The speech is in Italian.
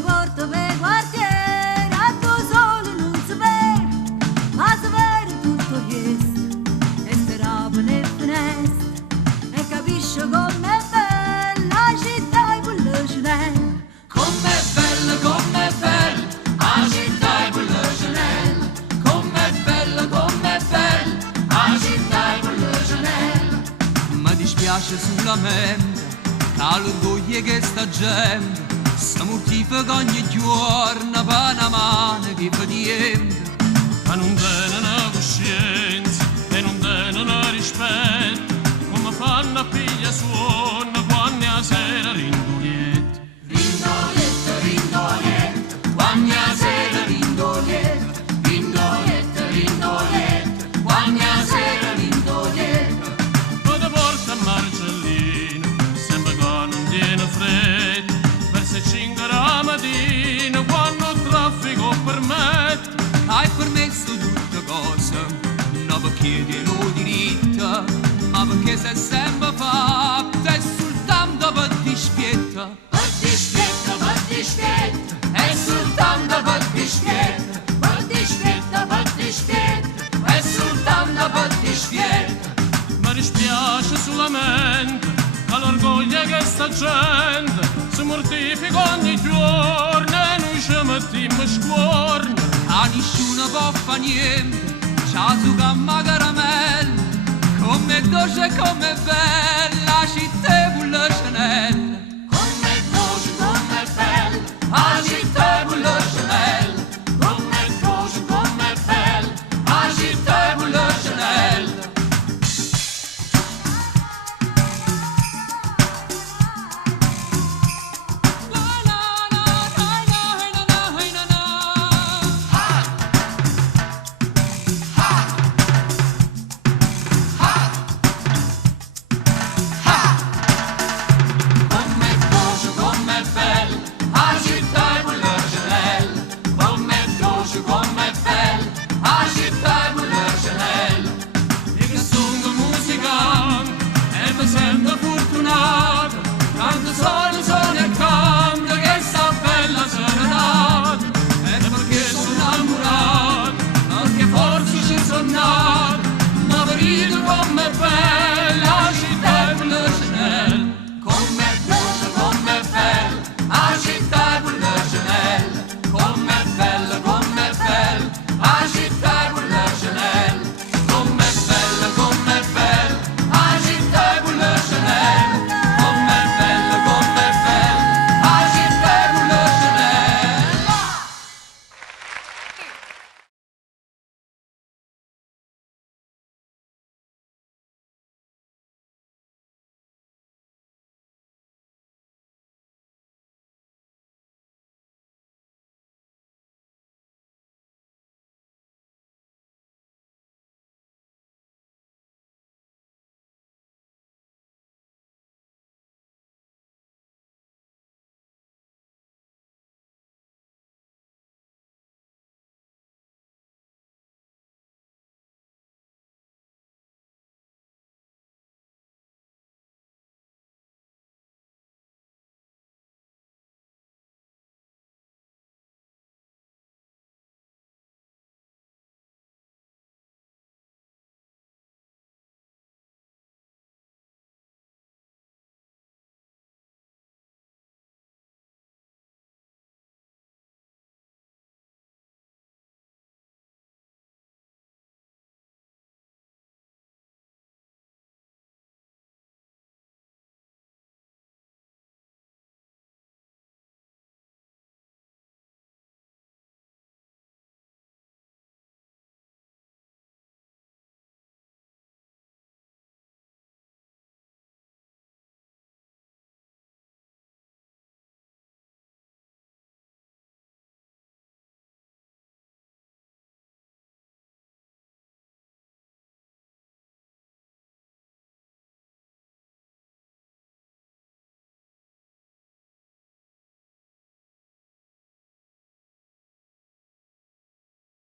porto per quartiere, a tuo sole non si vede, ma si vede tutto questo, e speravo nel finestre, e capisce com'è bella la città e quella Chanel. Com'è bella, la città e quella Chanel. Com'è bella, la città e quella Chanel. Mi dispiace solamente che l'orgoglio che sta gente si mortifica ogni giorno per una mano che fa niente. Ma non tenen coscienza e non tenen rispetto, come fanno a piglia suono quando a sera rindolietto. Rindolietto, rindolietto, quando a sera rindolietto. Rindolietto, rindolietto, quando a sera rindolietto. Poi da porta a Marcellino, sempre che non tiene fretta, verso 5 la mattina quando il traffico permette. Hai permesso tutte cose, non perché ti lo diritto, ma perché sei sempre fatto e soltanto per dispietta. Per dispietta, per dispietta, è soltanto per dispietta. Per dispietta, per dispietta, è soltanto per dispietta. Mi dispiace solamente all'orgoglio che sta gente si mortifica ogni giorno e noi ci mettiamo scuorni. A nessuno può fa niente, c'ha su gamma caramella, come dolce e come bella, città e quella Chanel.